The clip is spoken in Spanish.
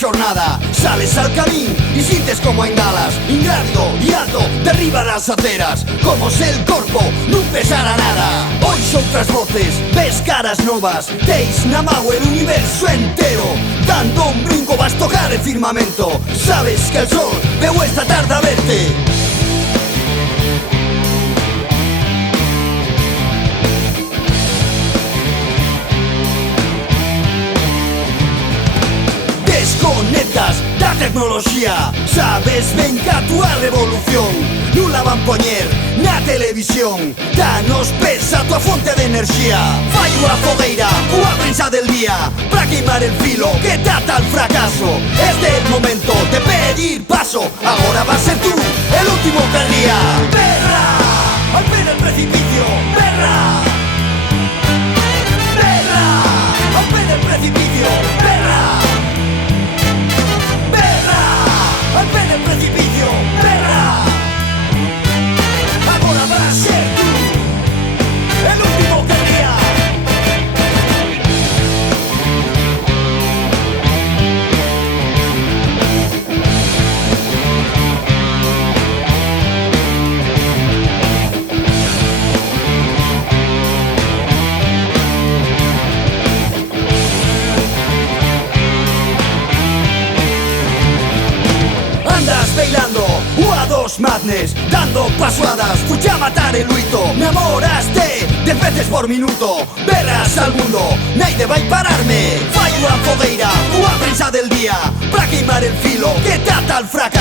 jornada. Sales al camín y sientes como engalas, ingrávido y alto, derriba las aceras. Como si el corpo non pesara nada. Hoy son otras voces, ves caras novas, teis na mau el universo entero. Dando un brinco vas tocar el firmamento. Sabes que el sol veu esta tarde a verte. Desconectas da tecnoloxía. Sabes ben que a túa revolución non la van poñer na televisión. Danos pes a tua fonte de enerxía. Fai unha fogueira, unha prensa del día, para queimar el filo que trata al fracaso. Este é el momento de pedir paso. Agora va a ser tú el último que ría. Berra, al pie del precipicio. Berra, berra, al pie del precipicio. Berra, al pie del precipicio, perra. Ahora vas a ser tú el último que ría. Bailando, U2 Madness, dando pasuadas, fucha a matar el luito. Namoraste de veces por minuto, berras al mundo, naide vai pararme. Fai unha fogueira, unha prensa del día, para queimar el filo que trata al fracaso.